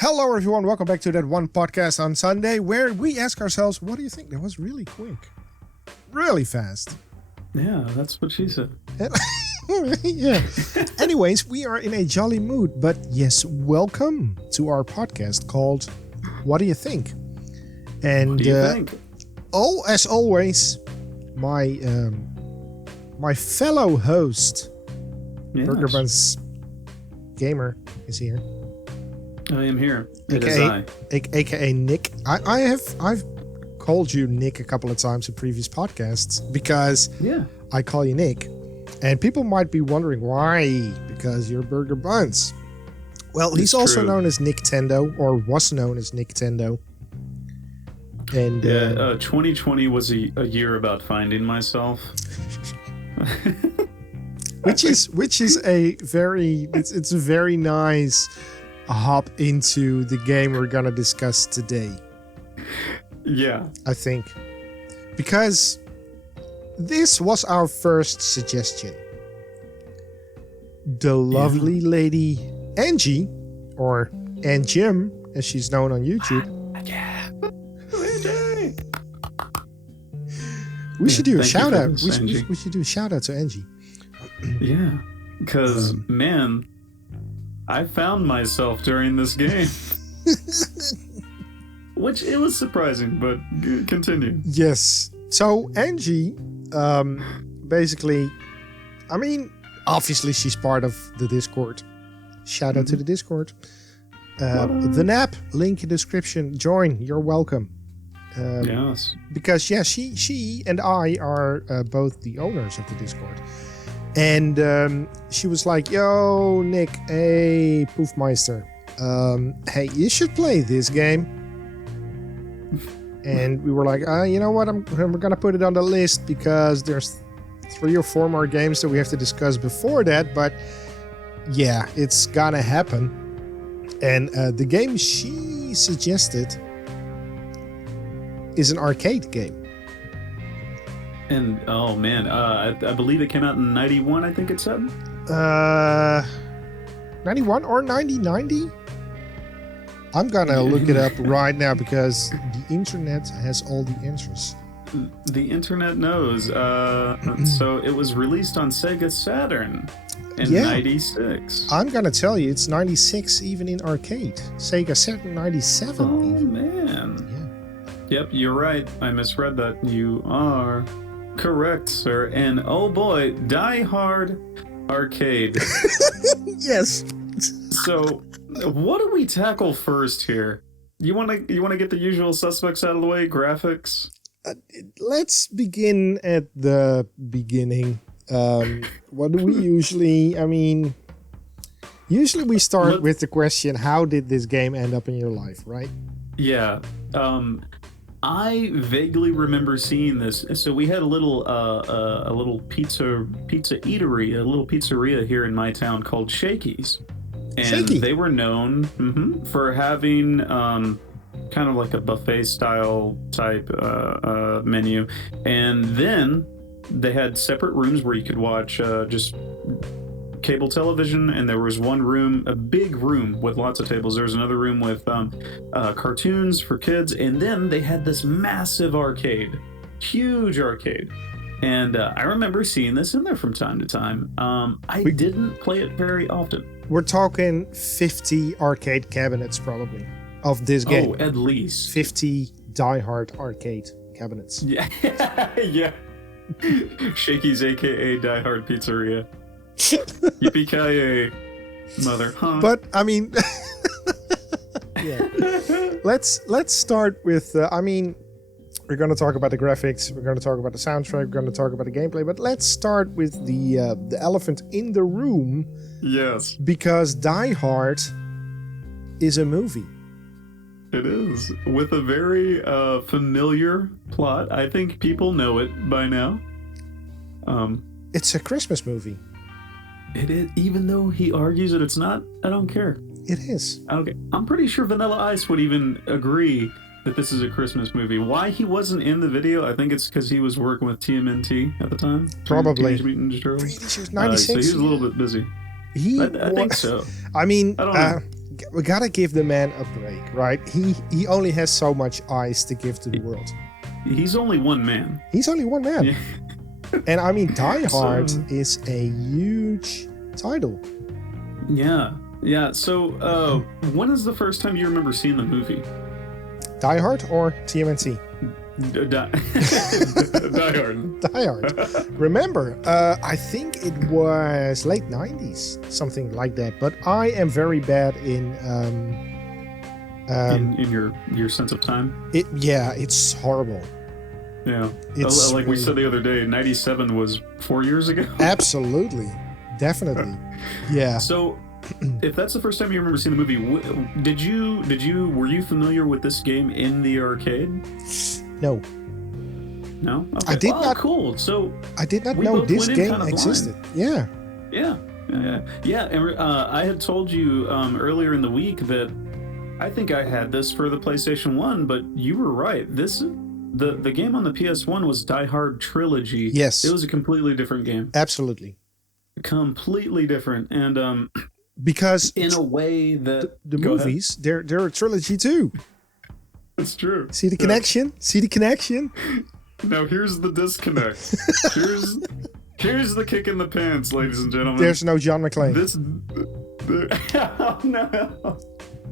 Hello everyone, welcome back to That One Podcast on Sunday, where we ask ourselves, what do you think? That was really quick. Really fast. Yeah, that's what she said. Yeah. Anyways, we are in a jolly mood, but yes, welcome to our podcast called What Do You Think? And What do you think? Oh, as always, my fellow host, Yes. BurgerBuns Gamer, is here. I am here. It is I. AKA Nick. I've called you Nick a couple of times in previous podcasts because I call you Nick. And people might be wondering why, because you're Burger Buns. Well, he's also known as Nicktendo, or was known as Nicktendo. And 2020 was a year about finding myself. which is a very it's a very nice hop into the game we're gonna discuss today. Yeah, I think because this was our first suggestion. The lovely lady Angie, or Angyem as she's known on YouTube. We should do a shout out. We should do a shout out to Angie. Yeah, because man, I found myself during this game. Which it was surprising, but continue. Yes. So Angie, basically, I mean, obviously she's part of the Discord. Shout out to the Discord. The NAP, link in the description. Join. You're welcome. Yes. Because she and I are both the owners of the Discord. And she was like, yo, Nick, hey, Poofmeister, hey, you should play this game. And we were like, you know what, we're going to put it on the list because there's 3 or 4 more games that we have to discuss before that. But yeah, it's going to happen. And the game she suggested is an arcade game. And oh man, I believe it came out in 91, I think it said. 91 or 90? I'm gonna look it up right now because the internet has all the answers. The internet knows. So it was released on Sega Saturn in 96. I'm gonna tell you, it's 96 even in arcade. Sega Saturn 97. Oh even. Man. Yeah. Yep, you're right. I misread that. You are correct, sir. And oh boy, Die Hard Arcade. Yes. So, what do we tackle first here? You want to get the usual suspects out of the way? Graphics. Let's begin at the beginning. What do we usually? I mean, usually we start with the question: how did this game end up in your life? Right? Yeah. I vaguely remember seeing this. So we had a little pizza eatery, a little pizzeria here in my town called Shakey's, and they were known for having kind of like a buffet style type menu, and then they had separate rooms where you could watch just cable television, and there was one room, a big room with lots of tables. There was another room with cartoons for kids, and then they had this massive arcade, huge arcade. And I remember seeing this in there from time to time. I didn't play it very often. We're talking 50 arcade cabinets probably of this game. Oh, at least 50 Die Hard arcade cabinets. Yeah. Yeah. Shakey's aka Die Hard Pizzeria. Yippee-ki-yay, mother. Huh? But I mean, yeah. Let's start with. I mean, we're going to talk about the graphics. We're going to talk about the soundtrack. We're going to talk about the gameplay. But let's start with the elephant in the room. Yes. Because Die Hard is a movie. It is, with a very familiar plot. I think people know it by now. It's a Christmas movie. It is, even though he argues that it's not. I don't care. It is. I don't care. I'm pretty sure Vanilla Ice would even agree that this is a Christmas movie. Why he wasn't in the video, I think it's because he was working with TMNT at the time. Probably. Teenage Mutant Ninja Turtles. 96. So he was a little bit busy. I think so. I mean, I don't know. we gotta give the man a break, right? He only has so much ice to give to the world. He's only one man. He's only one man. Yeah. And I mean, Die Hard is a huge title. Yeah. Yeah. So, when is the first time you remember seeing the movie? Die Hard or TMNT? Die Hard. Die Hard. Remember, I think it was late 90s, something like that. But I am very bad in your sense of time. It's horrible. Yeah. It's like we said the other day, 97 was 4 years ago. Absolutely. Definitely. Yeah. So, if that's the first time you remember seeing the movie, were you familiar with this game in the arcade? No. No? Okay. I did not. Cool. So I did not know this game kind of existed. Yeah. Yeah. And I had told you earlier in the week that I think I had this for the PlayStation 1, but you were right. The game on the PS1 was Die Hard Trilogy. Yes. It was a completely different game. Absolutely. Completely different. And because in a way that the movies, they're a trilogy too. It's true. See the connection? See the connection? Now here's the disconnect. here's the kick in the pants, ladies and gentlemen. There's no John McClane. Oh, no.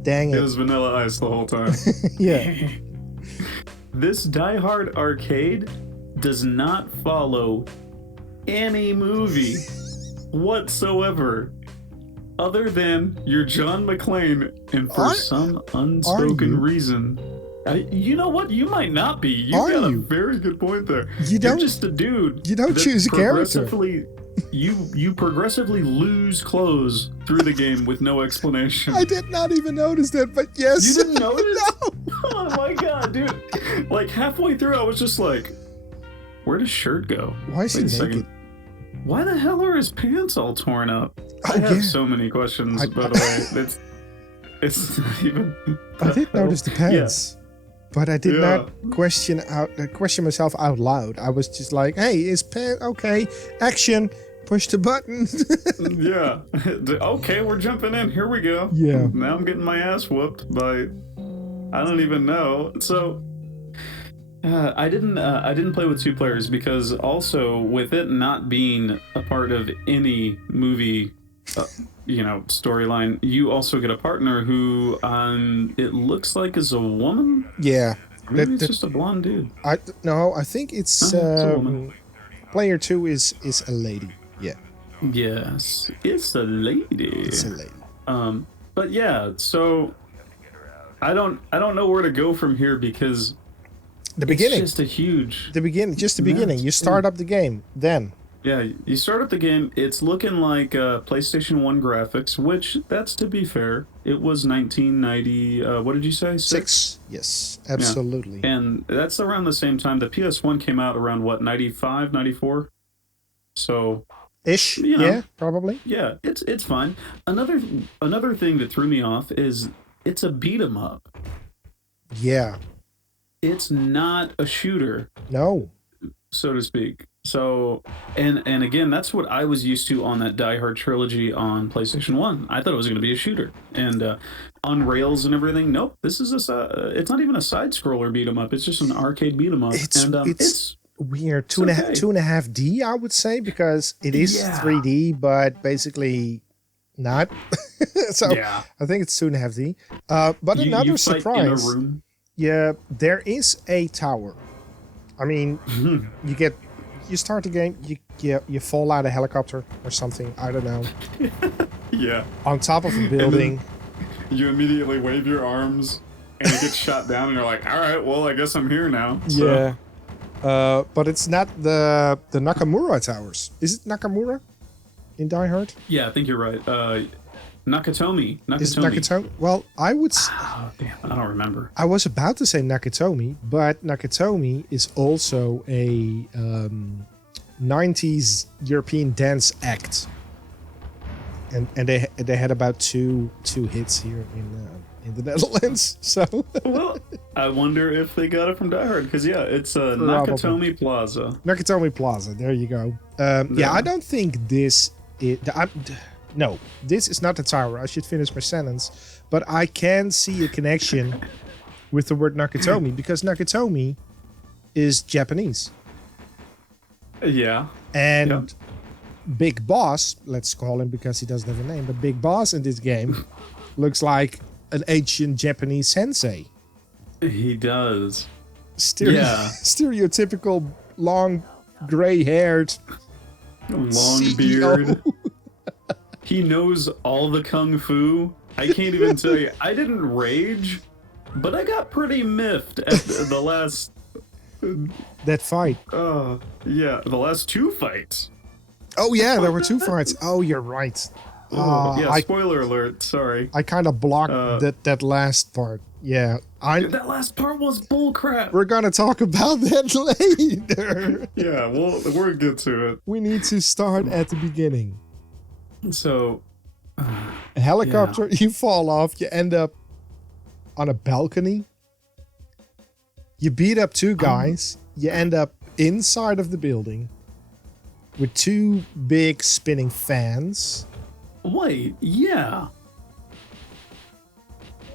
Dang it. It was Vanilla Ice the whole time. Yeah. This Die Hard arcade does not follow any movie whatsoever other than your John McClane, and for some unspoken reason, you know what? You might not be. You got a very good point there. You're just a dude. You don't choose a character. You progressively lose clothes through the game with no explanation. I did not even notice that, but yes. You didn't notice? No. Oh my god, dude. Like halfway through, I was just like, where'd his shirt go? Why is he naked? Why the hell are his pants all torn up? I have so many questions, by the way. It's not even... I did notice the pants. But I did not question myself out loud. I was just like, hey, is pants okay? Action. Push the button. Yeah. Okay, we're jumping in. Here we go. Yeah. Now I'm getting my ass whooped by... I don't even know. So... I didn't play with two players because also with it not being a part of any movie, storyline, you also get a partner who it looks like is a woman. Yeah, maybe it's just a blonde dude. I think it's a woman. Player 2 is a lady. Yeah. Yes, it's a lady. It's a lady. But yeah, so I don't know where to go from here because. The beginning. It's just a huge... The beginning. You start up the game, then. Yeah, you start up the game. It's looking like PlayStation 1 graphics, which, that's to be fair. It was 1990... what did you say? Six. Yes, absolutely. Yeah. And that's around the same time. The PS1 came out around, what, 95, 94? So... Ish, yeah, probably. Yeah, it's fine. Another thing that threw me off is it's a beat-em-up. Yeah. It's not a shooter. No. So to speak. So, and again, that's what I was used to on that Die Hard trilogy on PlayStation 1. I thought it was going to be a shooter. And on rails and everything. Nope. This is it's not even a side-scroller beat-em-up. It's just an arcade beat-em-up. It's weird. 2.5D, I would say, because it is 3D, but basically not. So I think it's 2.5D. But another surprise. In a room? Yeah, there is a tower. I mean, you start the game, you fall out of a helicopter or something. I don't know. Yeah. On top of a building. You immediately wave your arms and it gets shot down, and you're like, all right, well, I guess I'm here now. So. Yeah. But it's not the Nakamura towers. Is it Nakamura in Die Hard? Yeah, I think you're right. Nakatomi. Is it Nakatomi? Well, I would... Oh, damn. I don't remember. I was about to say Nakatomi, but Nakatomi is also a 90s European dance act. And they had about two hits here in the Netherlands. So well, I wonder if they got it from Die Hard, because it's Nakatomi Plaza. Nakatomi Plaza. There you go. Yeah, I don't think this. No, this is not the tower. I should finish my sentence. But I can see a connection with the word Nakatomi, because Nakatomi is Japanese. Yeah. And Big Boss, let's call him because he doesn't have a name, but Big Boss in this game looks like an ancient Japanese sensei. He does. Stereotypical, long, gray-haired, long CEO. beard. He knows all the kung fu. I can't even tell you. I didn't rage, but I got pretty miffed at the last... That fight. Yeah, the last 2 fights. Oh yeah, there were 2 fights. Oh, you're right. Spoiler alert. Sorry. I kind of blocked that last part. Yeah, that last part was bullcrap. We're gonna talk about that later. Yeah, well, we'll get to it. We need to start at the beginning. So, a helicopter, you fall off, you end up on a balcony. You beat up 2 guys, you end up inside of the building with 2 big spinning fans. Wait, yeah.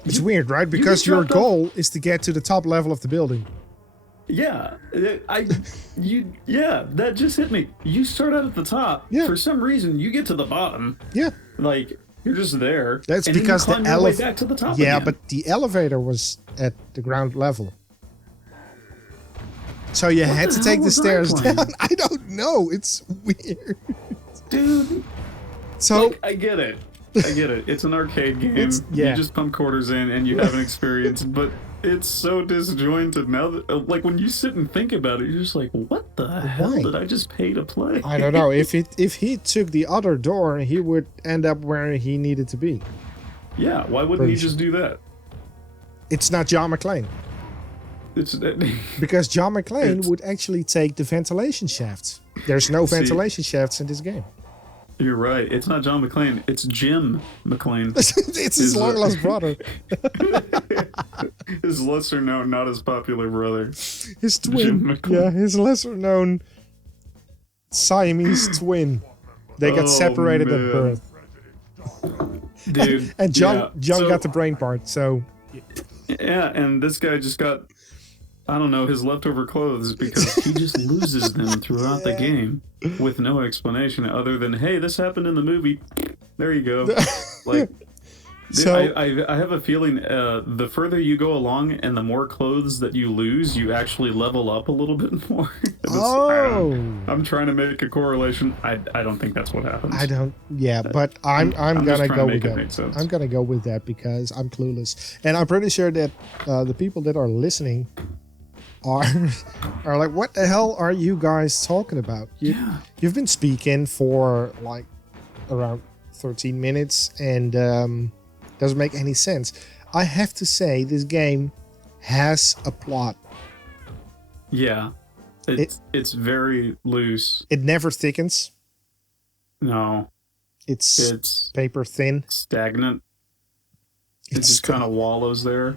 It's weird, right? Because your goal is to get to the top level of the building. Yeah, that just hit me. You start out at the top. Yeah. For some reason, you get to the bottom. Yeah. Like, you're just there. That's and because then you climb your way back to the top again. But the elevator was at the ground level. So you had to take the stairs down. I don't know. It's weird. Dude. So like, I get it. It's an arcade game. You just pump quarters in and you have an experience, but it's so disjointed now that, like, when you sit and think about it, you're just like, what the hell did I just pay to play? I don't know. If he took the other door, he would end up where he needed to be. Yeah, why wouldn't he just do that? It's not John McClane. Because John McClane would actually take the ventilation shafts. There's no ventilation shafts in this game. You're right. It's not John McClane. It's Jim McClane. It's his long-lost brother. His lesser-known, not as popular brother. His twin. Yeah, his lesser-known Siamese twin. They got separated at birth. Dude. And John got the brain part, so... Yeah, and this guy just got, I don't know, his leftover clothes because he just loses them throughout the game with no explanation other than, hey, this happened in the movie. There you go. Like, so I have a feeling the further you go along and the more clothes that you lose, you actually level up a little bit more. I'm trying to make a correlation. I don't think that's what happens. I don't. Yeah, but I'm gonna go with that. I'm gonna go with that because I'm clueless, and I'm pretty sure that the people that are listening are like, what the hell are you guys talking about? You've been speaking for like around 13 minutes and doesn't make any sense. I have to say, this game has a plot. Yeah, it's very loose. It never thickens. No, it's paper thin, stagnant. It just kind of wallows there.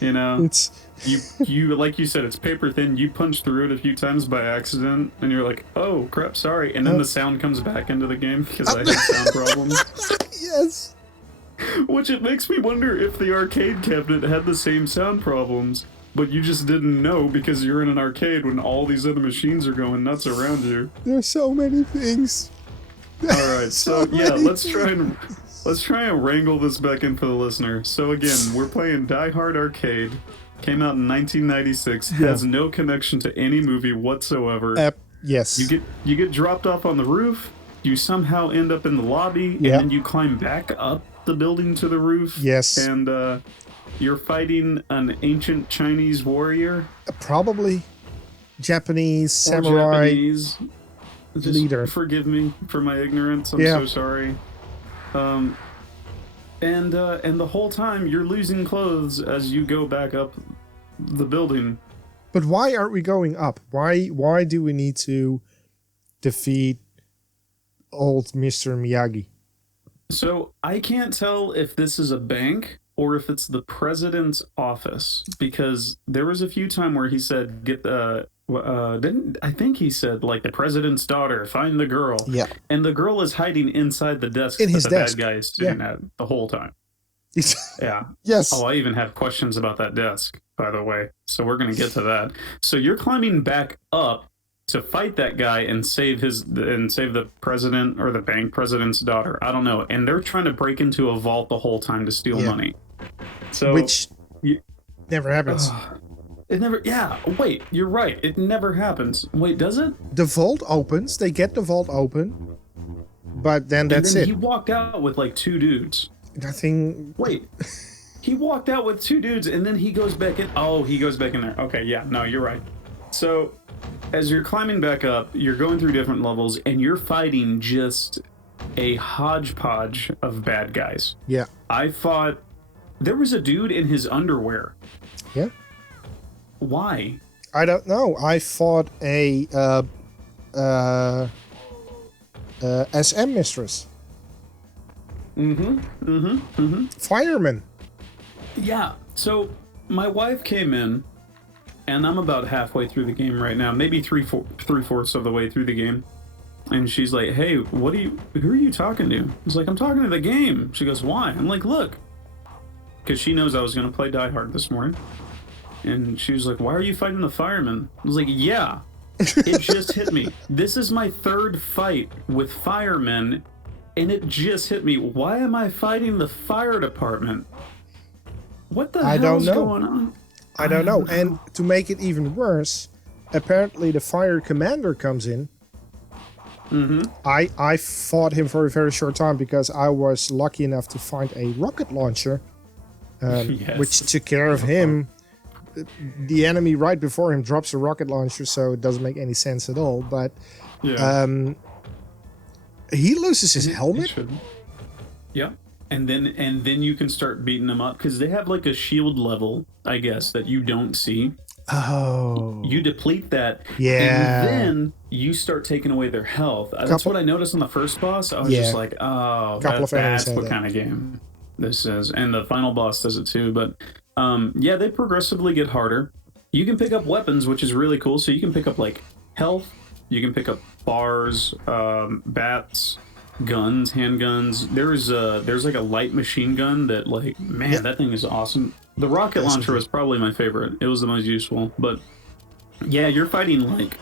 You know, it's you like you said, it's paper thin. You punch through it a few times by accident, and you're like, "Oh crap, sorry!" And then the sound comes back into the game because I had sound problems. Yes. Which it makes me wonder if the arcade cabinet had the same sound problems, but you just didn't know because you're in an arcade when all these other machines are going nuts around you. There's so many things. All right, so yeah, let's try and wrangle this back in for the listener. So again, we're playing Die Hard Arcade. Came out in 1996. Has no connection to any movie whatsoever. Yes. You get dropped off on the roof. You somehow end up in the lobby, and then you climb back up the building to the roof. Yes. And you're fighting an ancient Chinese warrior. Probably Japanese samurai leader. Forgive me for my ignorance. I'm so sorry. And the whole time you're losing clothes as you go back up the building. But why aren't we going up? Why do we need to defeat old Mr. Miyagi? So I can't tell if this is a bank or if it's the president's office, because there was a few times where he said, didn't I think he said like the president's daughter, find the girl. Yeah. And the girl is hiding inside the desk In his that the desk. bad guy is sitting at the whole time. Yeah. Yes. Oh, I even have questions about that desk, by the way. So we're gonna get to that. So you're climbing back up to fight that guy and save the president or the bank president's daughter. I don't know. And they're trying to break into a vault the whole time to steal money. So which never happens. It never. Yeah. Wait. You're right. It never happens. Wait. Does it? The vault opens. They get the vault open, but then that's it. He walked out with like 2 dudes. Nothing. Wait. He walked out with 2 dudes, and then he goes back in. Oh, he goes back in there. Okay. Yeah. No, you're right. So, as you're climbing back up, you're going through different levels, and you're fighting just a hodgepodge of bad guys. Yeah. I fought. There was a dude in his underwear. Yeah. Why? I don't know. I fought a SM mistress. Fireman. Yeah. So my wife came in, and I'm about halfway through the game right now, maybe three-fourths of the way through the game. And she's like, "Hey, who are you talking to?" I was like, "I'm talking to the game." She goes, "Why?" I'm like, "Look," because she knows I was gonna play Die Hard this morning. And she was like, "Why are you fighting the fireman?" I was like, "Yeah, it just hit me. This is my 3rd fight with firemen, and it just hit me. Why am I fighting the fire department? What the hell's going on?" I don't know. And to make it even worse, apparently the fire commander comes in. I fought him for a very short time because I was lucky enough to find a rocket launcher, which took care of him. The enemy right before him drops a rocket launcher, so it doesn't make any sense at all. But he loses his helmet. Yeah, and then you can start beating them up because they have like a shield level, I guess, that you don't see. Oh, you deplete that, yeah, and then you start taking away their health. That's what I noticed on the first boss. I was just like, oh, that's what kind of game this is, and the final boss does it too. But yeah, they progressively get harder. You can pick up weapons, which is really cool. So you can pick up like health, you can pick up bars, bats, guns, handguns. There's like a light machine gun that like, man, that thing is awesome. The rocket launcher was probably my favorite. It was the most useful. But yeah, you're fighting like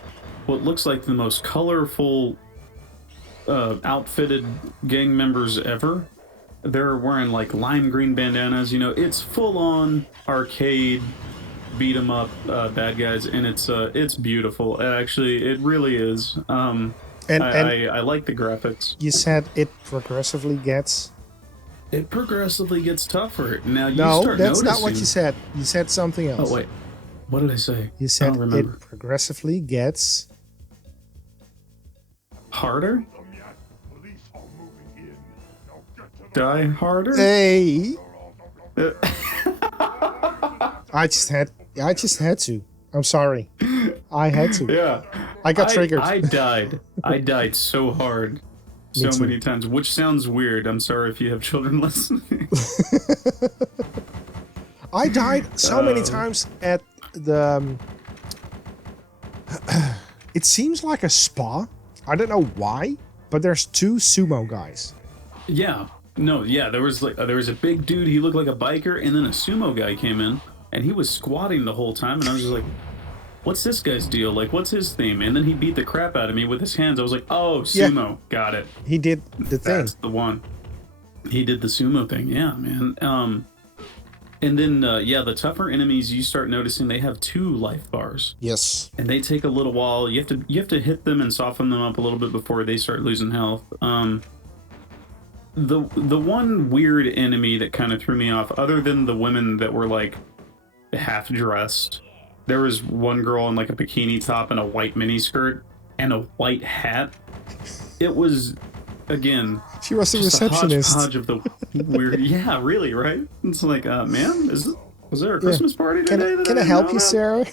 what looks like the most colorful outfitted gang members ever. They're wearing like lime green bandanas. You know, it's full on arcade beat 'em up bad guys, and it's beautiful. Actually, it really is. I like the graphics. You said it progressively gets. It progressively gets tougher. Now you no, start that's noticing... not what you said. You said something else. Oh wait, what did I say? You said it progressively gets harder. Die harder. Hey. I just had to. I'm sorry. I had to. Yeah. I got triggered. I died so hard. So many times, which sounds weird. I'm sorry if you have children listening. I died so many times at the... it seems like a spa. I don't know why, but there's 2 sumo guys. Yeah. No, yeah, there was a big dude, he looked like a biker, and then a sumo guy came in, and he was squatting the whole time, and I was just like, what's this guy's deal? Like, what's his theme? And then he beat the crap out of me with his hands. I was like, oh, sumo. Yeah. Got it. He did the thing. That's the one. He did the sumo thing. Yeah, man. And then, yeah, the tougher enemies, you start noticing they have 2 life bars. Yes. And they take a little while. You have to hit them and soften them up a little bit before they start losing health. The one weird enemy that kind of threw me off, other than the women that were like half dressed, there was one girl in like a bikini top and a white mini skirt and a white hat. It was, again, she was the receptionist. A hodgepodge of the weird. Yeah, really, right? It's like, man, was there a Christmas party today? Can I help you, Sarah?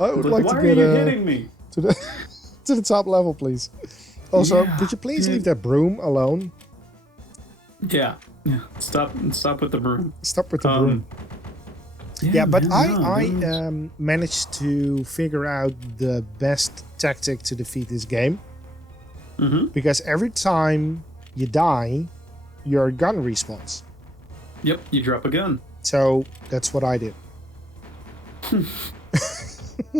I would like to get. Why are you hitting me? To the top level, please. Also, could you please leave that broom alone? Yeah. Stop with the broom. Stop with the broom. Yeah, but man, I managed to figure out the best tactic to defeat this game. Because every time you die, your gun respawns. Yep, you drop a gun. So that's what I did.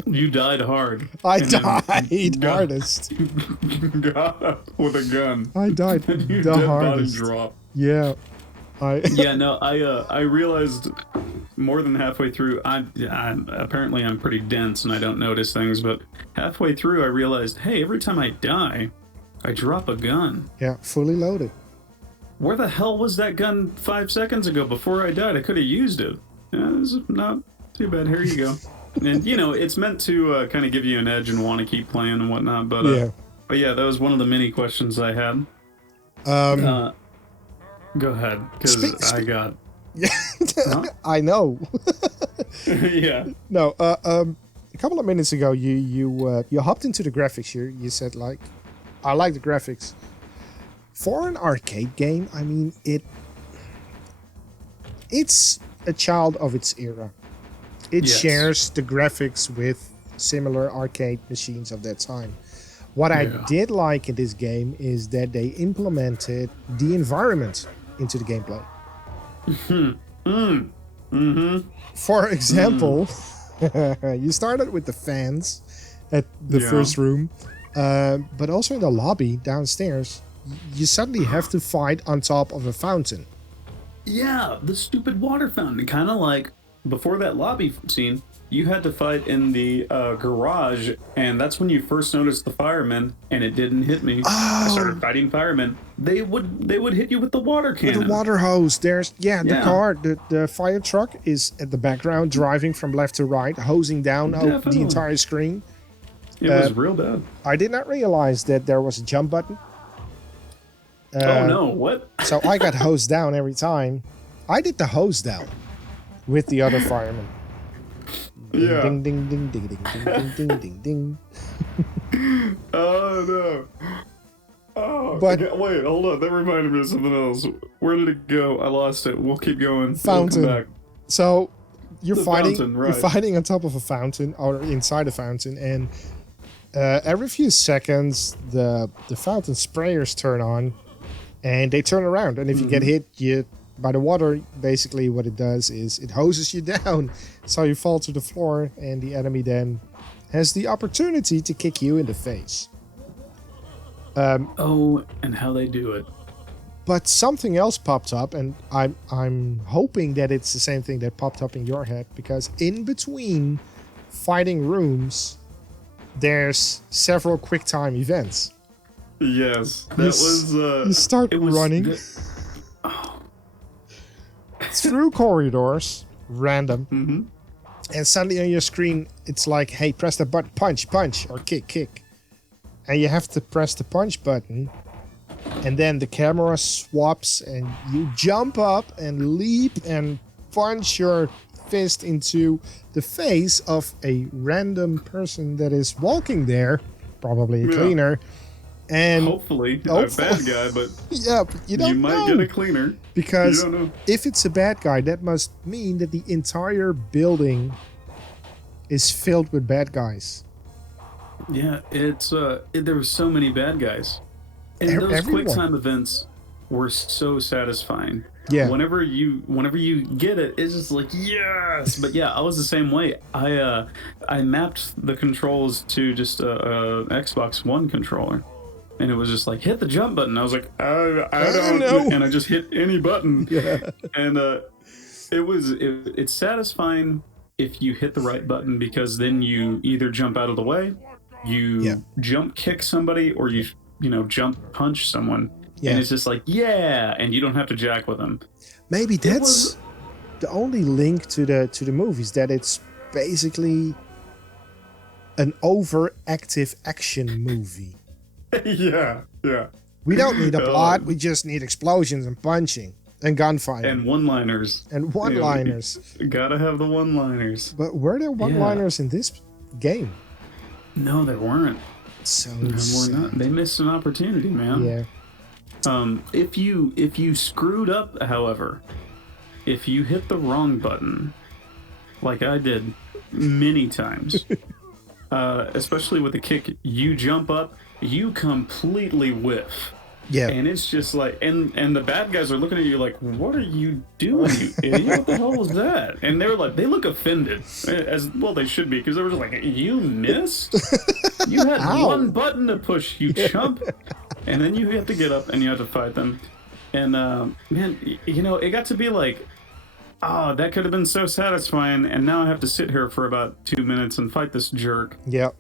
You died hard. I died hardest. Got up with a gun. I died Your the dead hardest. body drop. Yeah. I realized more than halfway through. I'm pretty dense and I don't notice things, but halfway through I realized, hey, every time I die, I drop a gun. Yeah, fully loaded. Where the hell was that gun 5 seconds ago? Before I died, I could have used it. Yeah, it's not too bad. Here you go. And it's meant to kind of give you an edge and want to keep playing and whatnot. But yeah, that was one of the many questions I had. Go ahead, because I got. Yeah, huh? I know. Yeah. No. A couple of minutes ago, you hopped into the graphics here. You said like, I like the graphics. For an arcade game, I mean it's a child of its era. It shares the graphics with similar arcade machines of that time. What I did like in this game is that they implemented the environment into the gameplay. For example, you started with the fans at the first room, but also in the lobby downstairs, you suddenly have to fight on top of a fountain. Yeah, the stupid water fountain. Kind of like before that lobby scene, you had to fight in the garage, and that's when you first noticed the firemen, and it didn't hit me. I started fighting firemen. They would hit you with the water cannon. With the water hose. There's the car, the fire truck is at the background, driving from left to right, hosing down the entire screen. It was real bad. I did not realize that there was a jump button. Oh no, what? So I got hosed down every time. I did the hose down with the other firemen. Yeah. Ding ding ding ding ding ding ding ding ding. Oh no. Oh, but wait, hold on. That reminded me of something else. Where did it go? I lost it. We'll keep going. Fountain. We'll come back. So you're fighting. Fountain, right. You're fighting on top of a fountain or inside a fountain, and every few seconds the fountain sprayers turn on, and they turn around. And if you get hit, by the water, basically what it does is it hoses you down, so you fall to the floor, and the enemy then has the opportunity to kick you in the face. And how they do it. But something else popped up, and I'm hoping that it's the same thing that popped up in your head, because in between fighting rooms, there's several quick time events. Yes, that you start running through corridors, random, and suddenly on your screen it's like, hey, press the button, punch, or kick, and you have to press the punch button, and then the camera swaps and you jump up and leap and punch your fist into the face of a random person that is walking there, probably a cleaner. And hopefully a bad guy, but yeah, but you don't know. You might get a cleaner. Because you don't know. If it's a bad guy, that must mean that the entire building is filled with bad guys. Yeah, there were so many bad guys. And those quick time events were so satisfying. Yeah. Whenever you get it, it's just like, yes. But yeah, I was the same way. I mapped the controls to just a Xbox One controller. And it was just like, hit the jump button. I was like, I don't know. And I just hit any button. Yeah. And it's satisfying if you hit the right button, because then you either jump out of the way, you jump kick somebody, or you jump punch someone. Yeah. And it's just like, yeah, and you don't have to jack with them. Maybe that's the only link to the movies, that it's basically an overactive action movie. Yeah. We don't need a plot, we just need explosions and punching and gunfighting. And one-liners. Gotta have the one-liners. But were there one-liners in this game? No, there weren't. So not. They missed an opportunity, man. Yeah. If you screwed up, however, if you hit the wrong button, like I did many times, especially with the kick, you jump up, you completely whiff. Yeah. And it's just like, and the bad guys are looking at you like, what are you doing, you idiot? What the hell was that? And they're like, they look offended, as well they should be, because they were just like, you missed? You had one button to push, you chump. And then you have to get up and you have to fight them. And man, you know, it got to be like, oh, that could have been so satisfying, and now I have to sit here for about 2 minutes and fight this jerk. Yep.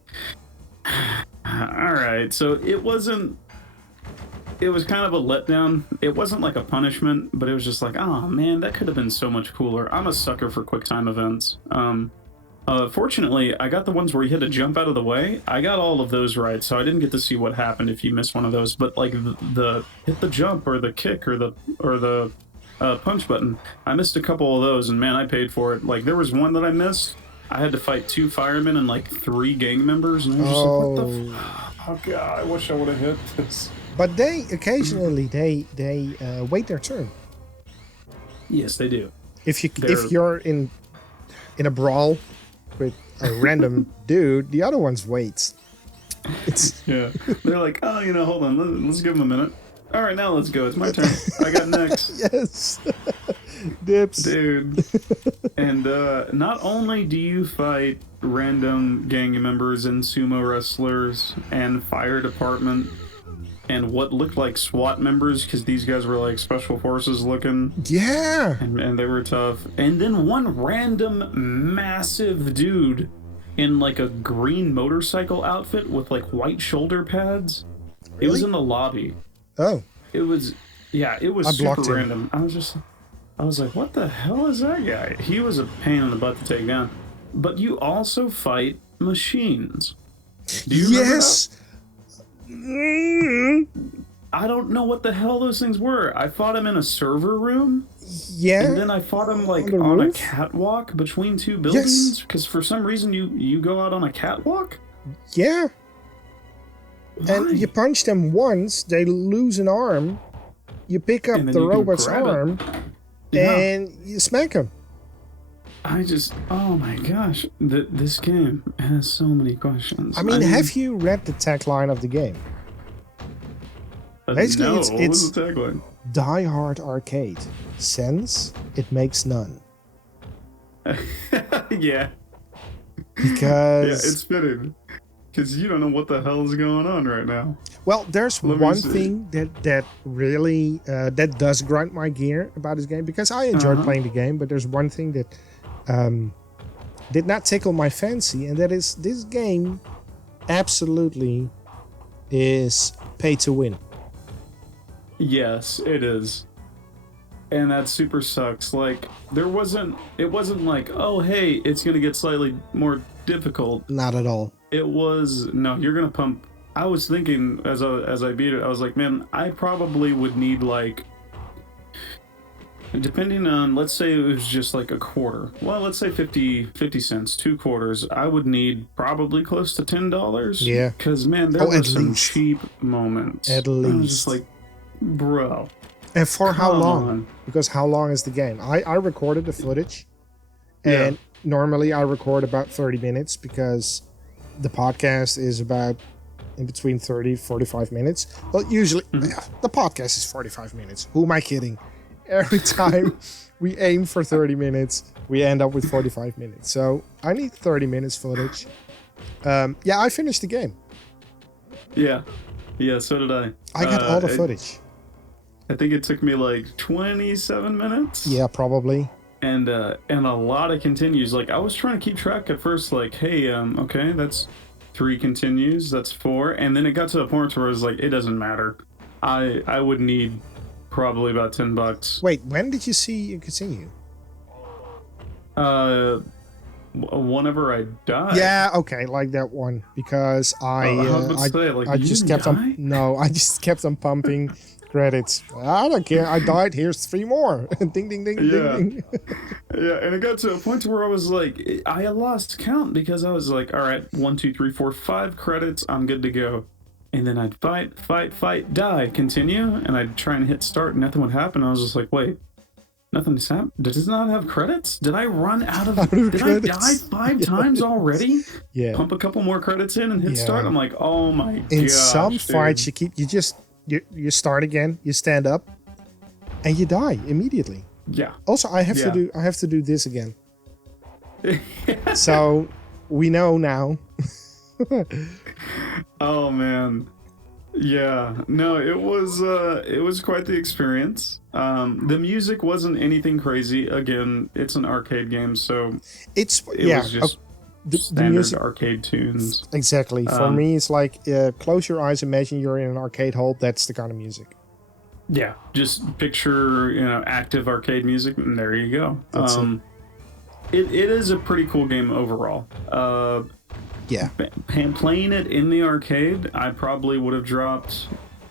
All right, so it was kind of a letdown. It wasn't like a punishment, but it was just like, oh man, that could have been so much cooler. I'm a sucker for QuickTime events. Fortunately, I got the ones where you had to jump out of the way. I got all of those right, so I didn't get to see what happened if you missed one of those. But like the hit the jump or the kick or the punch button, I missed a couple of those, and man, I paid for it. Like there was one that I missed. I had to fight 2 firemen and like 3 gang members, and I was just like, what the? Oh god, I wish I would have hit this. But they occasionally they wait their turn. Yes, they do. If you're in a brawl with a random dude, the other ones wait. Yeah, they're like, oh, you know, hold on, let's give them a minute. All right, now let's go. It's my turn. I got next. Yes. Dips. Dude. And not only do you fight random gang members and sumo wrestlers and fire department and what looked like SWAT members, because these guys were like special forces looking. Yeah. And they were tough. And then one random massive dude in like a green motorcycle outfit with like white shoulder pads. Really? It was in the lobby. Oh. It was super random. I was like, what the hell is that guy? He was a pain in the butt to take down. But you also fight machines. Do you remember that? I don't know what the hell those things were. I fought him in a server room. Yeah. And then I fought him like on a catwalk between 2 buildings. Because for some reason you go out on a catwalk? Yeah. Why? And you punch them once, they lose an arm, you pick up the robot's arm, and you smack him. Oh my gosh, this game has so many questions. I mean, have you read the tagline of the game? Basically, no, it's what was the tagline? Die Hard Arcade. Sense, it makes none. Yeah. Because... yeah, it's fitting. Because you don't know what the hell is going on right now. Well, there's one thing that really that does grind my gear about this game, because I enjoyed playing the game, but there's one thing that did not tickle my fancy, and that is this game absolutely is pay to win. Yes, it is. And that super sucks. Like, it wasn't like, oh hey, it's gonna get slightly more difficult. Not at all. It was, no, you're gonna pump. I was thinking as I beat it, I was like, man, I probably would need like, depending on, let's say it was just like a quarter. Well, let's say 50 cents, 2 quarters. I would need probably close to $10. Yeah. Because man, there were some cheap moments. At least. I was just like, bro. And for how long? Because how long is the game? I recorded the footage, and normally I record about 30 minutes because the podcast is about in between 30 45 minutes. Well, usually the podcast is 45 minutes. Who am I kidding? Every time we aim for 30 minutes, we end up with 45 minutes. So I need 30 minutes footage. Yeah, I finished the game. Yeah, so did I. I got all the footage. I think it took me like 27 minutes. Yeah, probably. And a lot of continues. Like, I was trying to keep track at first, like, hey, okay, that's 3 continues, that's 4, and then it got to a point where I was like, it doesn't matter. I would need probably about $10. Wait, when did you see it continue? Whenever I died. Yeah, okay, like that one, because I just kept on pumping credits. I don't care. I died. Here's 3 more. Ding, ding, ding, ding, ding. Yeah, and it got to a point where I was like, I lost count because I was like, all right, 1, 2, 3, 4, 5 credits. I'm good to go. And then I'd fight, die, continue, and I'd try and hit start, and nothing would happen. I was just like, wait, Nothing's happened. Does it not have credits? Did I run out of? Out of Did credits. I die 5 times already? Yeah. Pump a couple more credits in and hit Yeah. start. I'm like, oh my god. In some fights, you start again, you stand up, and you die immediately. Yeah. Also, I have to do this again. So we know now. Oh man. Yeah. No, it was quite the experience. The music wasn't anything crazy. Again, it's an arcade game, so it was just standard music, arcade tunes. Exactly. For me, it's like close your eyes, imagine you're in an arcade hall. That's the kind of music. Yeah, just picture, active arcade music, and there you go. That's it is a pretty cool game overall. Yeah. Playing it in the arcade, I probably would have dropped,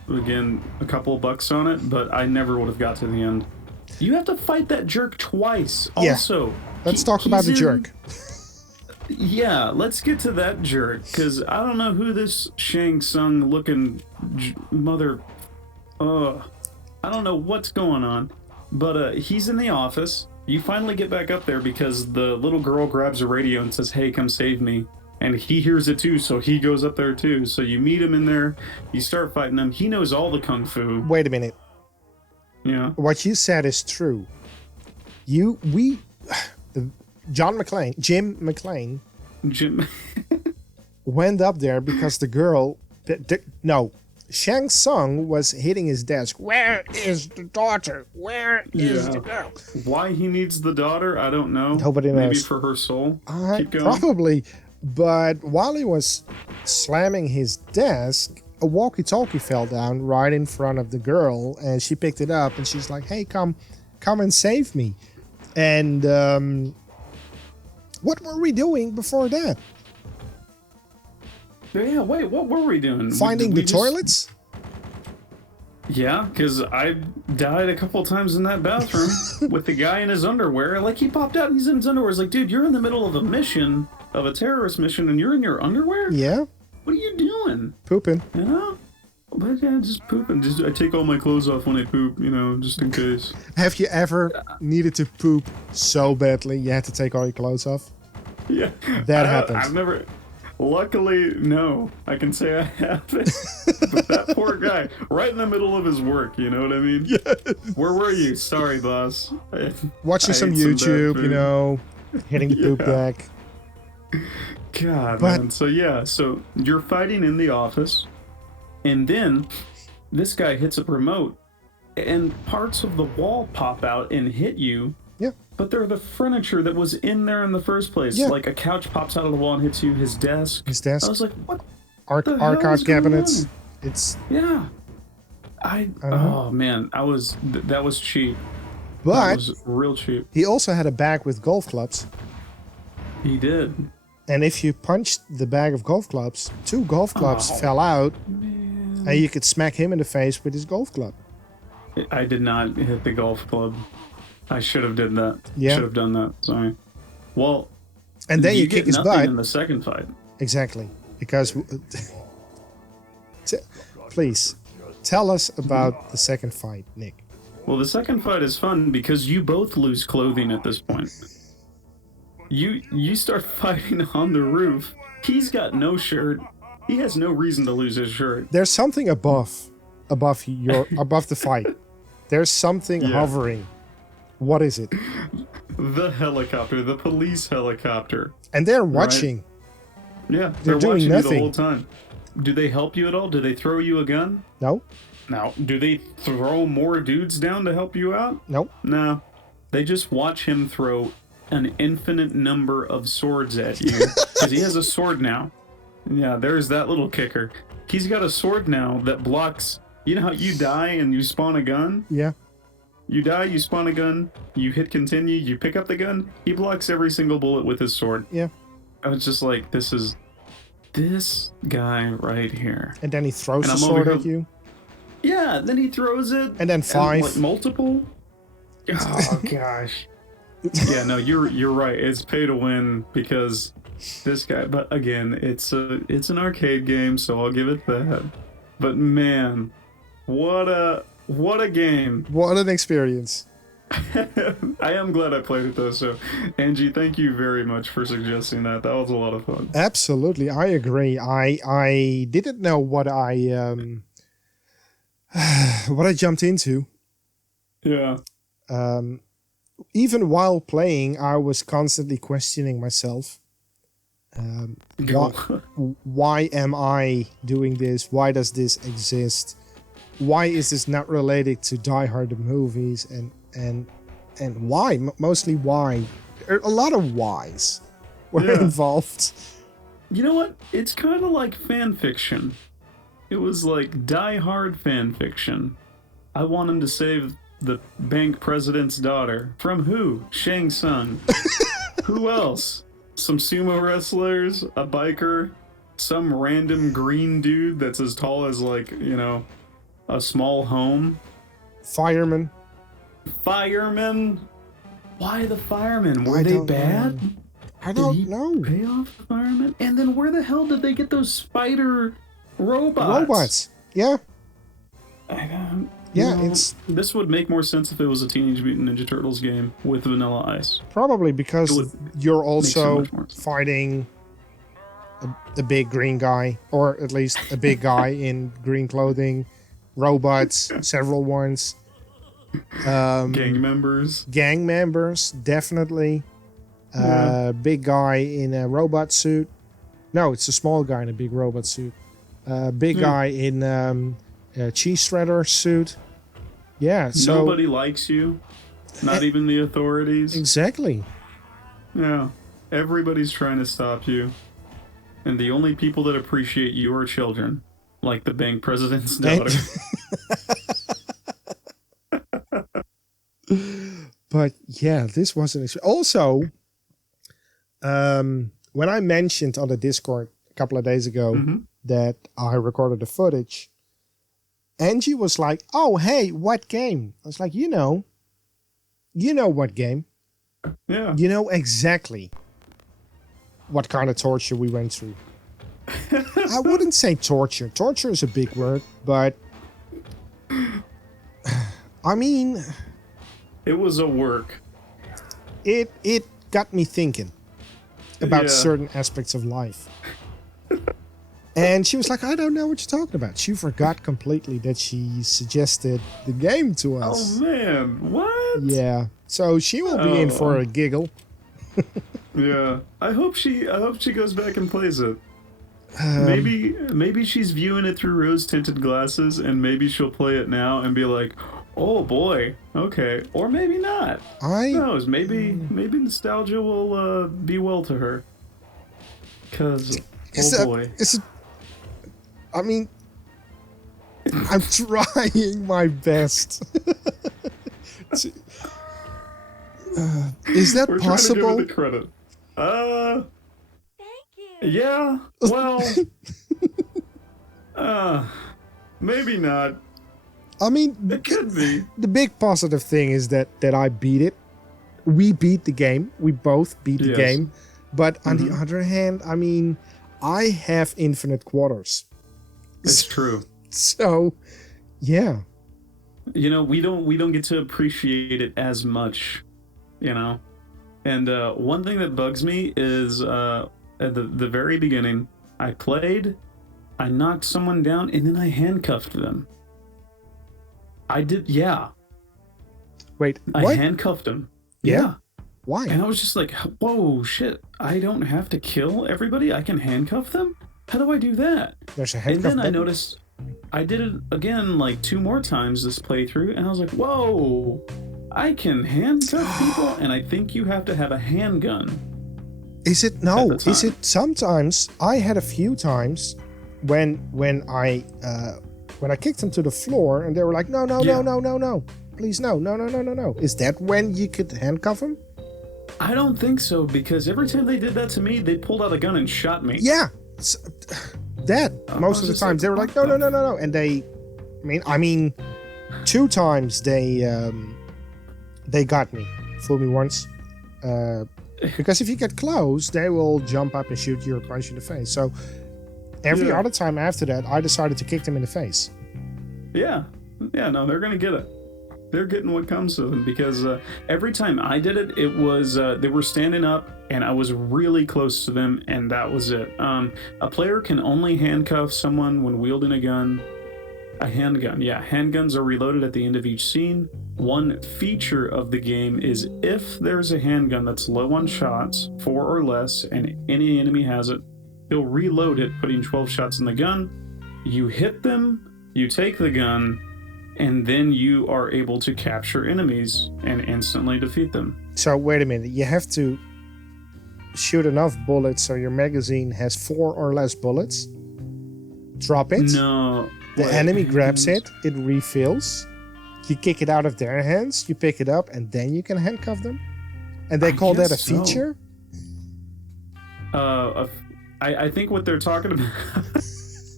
again, a couple of bucks on it, but I never would have got to the end. You have to fight that jerk twice. Yeah. Also, Let's talk about the jerk. Yeah, let's get to that jerk, because I don't know who this Shang Tsung looking mother... I don't know what's going on, but he's in the office. You finally get back up there because the little girl grabs a radio and says, hey, come save me. And he hears it too, so he goes up there too. So you meet him in there, you start fighting him. He knows all the kung fu. Wait a minute. Yeah. What you said is true. Jim McClane went up there because the girl... Shang Tsung was hitting his desk. Where is the daughter? Where is the girl? Why he needs the daughter, I don't know. Nobody knows. Maybe for her soul. Keep going. Probably. But while he was slamming his desk, a walkie-talkie fell down right in front of the girl, and she picked it up, and she's like, hey, come and save me. And what were we doing before that? Yeah, wait, what were we doing? Finding the toilets? Yeah, because I died a couple times in that bathroom with the guy in his underwear. Like, he popped out and he's in his underwear. It's like, dude, you're in the middle of a mission, of a terrorist mission, and you're in your underwear? Yeah. What are you doing? Pooping. You know? But yeah, just pooping. I take all my clothes off when I poop, just in case. Have you ever needed to poop so badly you had to take all your clothes off? Yeah. That happened. I've never... Luckily, no. I can say I haven't. But that poor guy, right in the middle of his work, you know what I mean? Yes. Where were you? Sorry, boss. Watching some YouTube, hitting the poop deck. God, man. So you're fighting in the office, and then this guy hits a remote, and parts of the wall pop out and hit you. Yeah. But they're the furniture that was in there in the first place. Yeah. Like a couch pops out of the wall and hits you, his desk. I was like, what? Archive cabinets. It's... Yeah. Oh, man. That was cheap. But... That was real cheap. He also had a bag with golf clubs. He did. And if you punched the bag of golf clubs, 2 golf clubs fell out, man. and you could smack him in the face with his golf club. I did not hit the golf club. I should have did that. Yeah. Should have done that. Sorry. Well, and then you kick his butt in the second fight. Exactly, because please tell us about the second fight, Nick. Well, the second fight is fun because you both lose clothing at this point. You start fighting on the roof. He's got no shirt. He has no reason to lose his shirt. There's something above the fight. There's something hovering. What is it? The helicopter, the police helicopter. And they're watching. Right? Yeah, they're doing watching nothing you the whole time. Do they help you at all? Do they throw you a gun? No. Now, do they throw more dudes down to help you out? Nope. No. They just watch him throw an infinite number of swords at you. Because he has a sword now. Yeah, there's that little kicker. He's got a sword now that blocks... You know how you die and you spawn a gun? Yeah. You die, you spawn a gun, you hit continue, you pick up the gun, he blocks every single bullet with his sword. Yeah. I was just like, this guy right here. And then he throws the sword at you. Yeah, then he throws it. And then 5. Like multiple? Oh, gosh. Yeah, no, you're right. It's pay to win because this guy, but again, it's an arcade game, so I'll give it that. But man, what a game. What an experience. I am glad I played it though. So, Angie, thank you very much for suggesting that. That was a lot of fun. Absolutely, I agree. I didn't know what I what I jumped into. Yeah. Even while playing, I was constantly questioning myself. Why am I doing this? Why does this exist? Why is this not related to Die Hard the movies? And why? Mostly why? A lot of whys were involved. You know what? It's kind of like fan fiction. It was like Die Hard fan fiction. I want him to save the bank president's daughter. From who? Shang Tsung. Who else? Some sumo wrestlers, a biker, some random green dude that's as tall as, like, you know, a small home. Firemen. Firemen? Why the firemen? Were they bad? I don't know. Pay off the firemen? And then where the hell did they get those spider robots? Yeah. You know, this would make more sense if it was a Teenage Mutant Ninja Turtles game with Vanilla Ice. Probably because you're also fighting a big green guy, or at least a big guy in green clothing, robots, several ones. Gang members. Gang members, definitely. Big guy in a robot suit. No, it's a small guy in a big robot suit. Big guy in a cheese shredder suit. Yeah, so nobody likes you. Not even the authorities. Exactly. Yeah. Everybody's trying to stop you. And the only people that appreciate you are children. Like the bank president's daughter. But yeah, this wasn't... Also, when I mentioned on the Discord a couple of days ago that I recorded the footage, Angie was like, "Oh, hey, what game?" I was like, you know what game. Yeah. You know exactly what kind of torture we went through. I wouldn't say torture. Torture is a big word, but I mean... It was a work. It got me thinking about certain aspects of life. And she was like, "I don't know what you're talking about." She forgot completely that she suggested the game to us. Oh man, what? Yeah. So she will be in for a giggle. Yeah. I hope she goes back and plays it. Maybe she's viewing it through rose-tinted glasses, and maybe she'll play it now and be like, "Oh boy, okay," or maybe not. Who knows? Maybe nostalgia will be well to her. Cause boy, I mean, I'm trying my best. Is that we're possible? Trying to give her the credit. Thank you. Yeah. Well. Maybe not. I mean, it could be. The big positive thing is that I beat it. We beat the game. We both beat the game. But on the other hand, I mean, I have infinite quarters. It's true. So, yeah. You know, we don't get to appreciate it as much, you know. And one thing that bugs me is at the very beginning, I played, I knocked someone down, and then I handcuffed them. I did, yeah. Wait, I what? handcuffed him. Yeah. Why? And I was just like, whoa, shit. I don't have to kill everybody? I can handcuff them? How do I do that? There's a handcuff And then button. I noticed I did it again like 2 more times this playthrough, and I was like, whoa, I can handcuff people, and I think you have to have a handgun. Is it? No. Is it sometimes? I had a few times when I kicked them to the floor, and they were like, no, please, no. Is that when you could handcuff them? I don't think so, because every time they did that to me, they pulled out a gun and shot me. Yeah. Most of the times they were like, no. And they, I mean, 2 times they got me. Fooled me once. Because if you get close, they will jump up and shoot you or punch you in the face. So every other time after that, I decided to kick them in the face. Yeah. Yeah, no, they're going to get it. They're getting what comes to them because every time I did it, it was they were standing up and I was really close to them, and that was it. A player can only handcuff someone when wielding a gun. A handgun, yeah. Handguns are reloaded at the end of each scene. One feature of the game is if there's a handgun that's low on shots, 4 or less, and any enemy has it, he'll reload it, putting 12 shots in the gun. You hit them, you take the gun, and then you are able to capture enemies and instantly defeat them. So wait a minute, you have to shoot enough bullets so your magazine has 4 or less bullets. Drop it. No. The enemy grabs it, it refills. You kick it out of their hands, you pick it up, and then you can handcuff them. And they call that a feature? I think what they're talking about...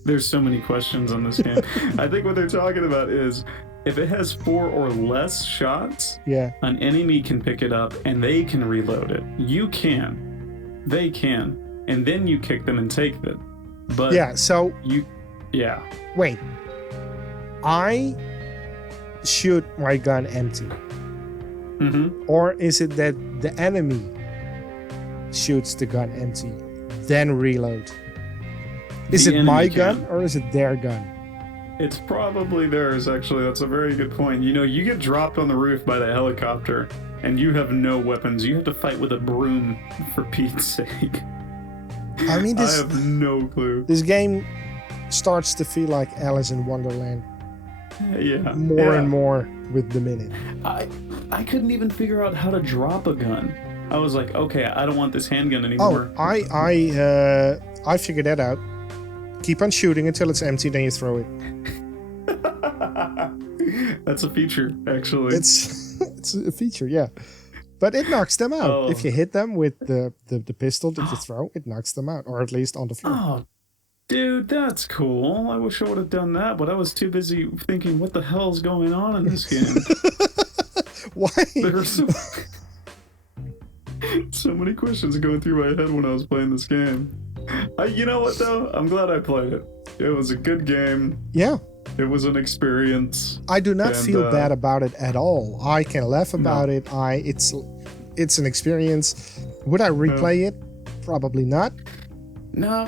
There's so many questions on this game. I think what they're talking about is if it has 4 or less shots, an enemy can pick it up and they can reload it. You can. They can. And then you kick them and take it. But wait. I shoot my gun empty. Or is it that the enemy shoots the gun empty, then reload? Is it my gun or is it their gun? It's probably theirs, actually. That's a very good point. You know, you get dropped on the roof by the helicopter and you have no weapons. You have to fight with a broom, for Pete's sake. I mean, I have no clue. This game starts to feel like Alice in Wonderland. Yeah. More and more with the minute. I couldn't even figure out how to drop a gun. I was like, okay, I don't want this handgun anymore. Oh, I figured that out. Keep on shooting until it's empty, then you throw it. That's a feature, actually. It's a feature, yeah. But it knocks them out. Oh. If you hit them with the pistol that you throw, it knocks them out, or at least on the floor. Oh, dude, that's cool. I wish I would have done that, but I was too busy thinking, what the hell's going on in this game? Why? There are so many questions going through my head when I was playing this game. You know what, though? I'm glad I played it. It was a good game. Yeah. It was an experience. I do not feel bad about it at all. I can laugh about it. It's an experience. Would I replay it? Probably not. No.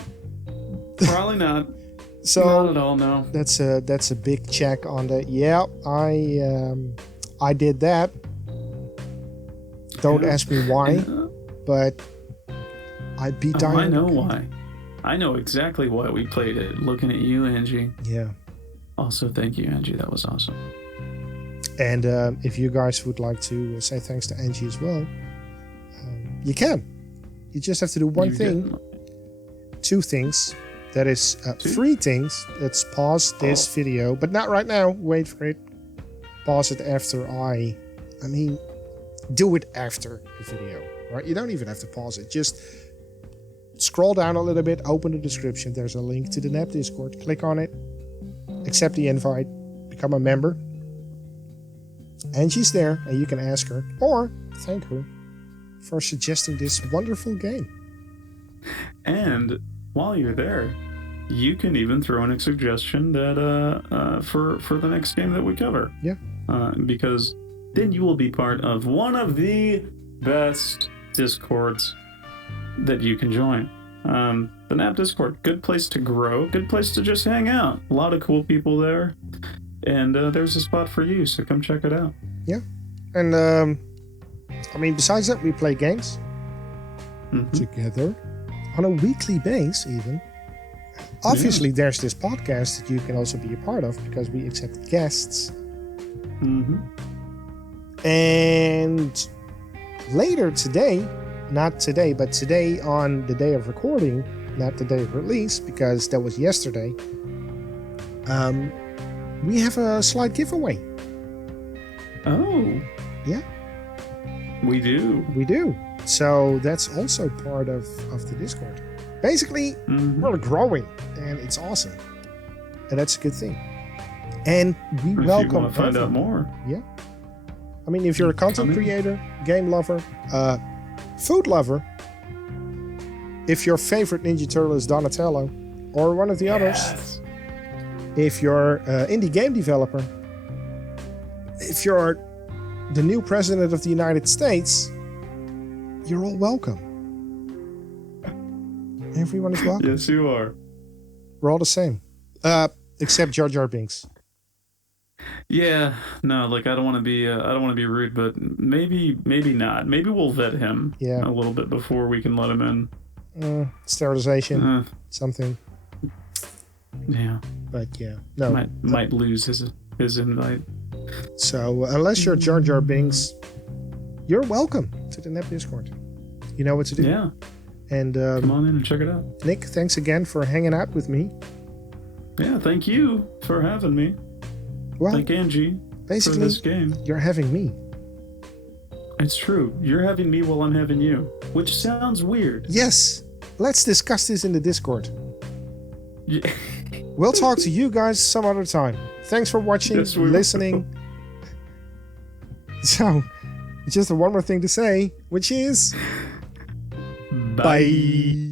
Probably not. So not at all, no. That's a big check on the I did that. Don't ask me why, but I beat Diamond. I know why. I know exactly why we played it. Looking at you, Angie. Yeah. Also, thank you, Angie. That was awesome. And if you guys would like to say thanks to Angie as well, you can. You just have to do one thing. 2 things. That is 3 things. Let's pause this video, but not right now. Wait for it. Pause it after I mean, do it after the video, right? You don't even have to pause it. Just scroll down a little bit, open the description. There's a link to the NAP Discord. Click on it, accept the invite, become a member. Angie's there, and you can ask her or thank her for suggesting this wonderful game. And while you're there, you can even throw in a suggestion that for the next game that we cover. Yeah. Because then you will be part of one of the best Discords that you can join. The NAP Discord, good place to grow, good place to just hang out. A lot of cool people there, and there's a spot for you, so come check it out. Yeah, and I mean, besides that, we play games together on a weekly basis, even. Obviously, there's this podcast that you can also be a part of because we accept guests. And later today, not today, but today on the day of recording, not the day of release, because that was yesterday, we have a slight giveaway. Oh. Yeah. We do. We do. So that's also part of the Discord. Basically, we're growing, and it's awesome. And that's a good thing. And we welcome... If you want to find out more. Yeah. I mean, if you're a content creator, game lover, food lover, if your favorite Ninja Turtle is Donatello, or one of the others, if you're an indie game developer, if you're the new president of the United States, you're all welcome. Everyone is welcome. Yes, you are. We're all the same. Except Jar Jar Binks. Yeah, no, like I don't want to be rude, but maybe not. Maybe we'll vet him a little bit before we can let him in. Sterilization, something. Yeah. But yeah, no. Might lose his invite. So unless you're Jar Jar Binks, you're welcome to the NEP Discord. You know what to do. Yeah. And come on in and check it out. Nick, thanks again for hanging out with me. Yeah, thank you for having me. Well, thank Angie basically, for this game. You're having me. It's true. You're having me while I'm having you, which sounds weird. Yes. Let's discuss this in the Discord. Yeah. We'll talk to you guys some other time. Thanks for watching, listening. So, just one more thing to say, which is... Bye.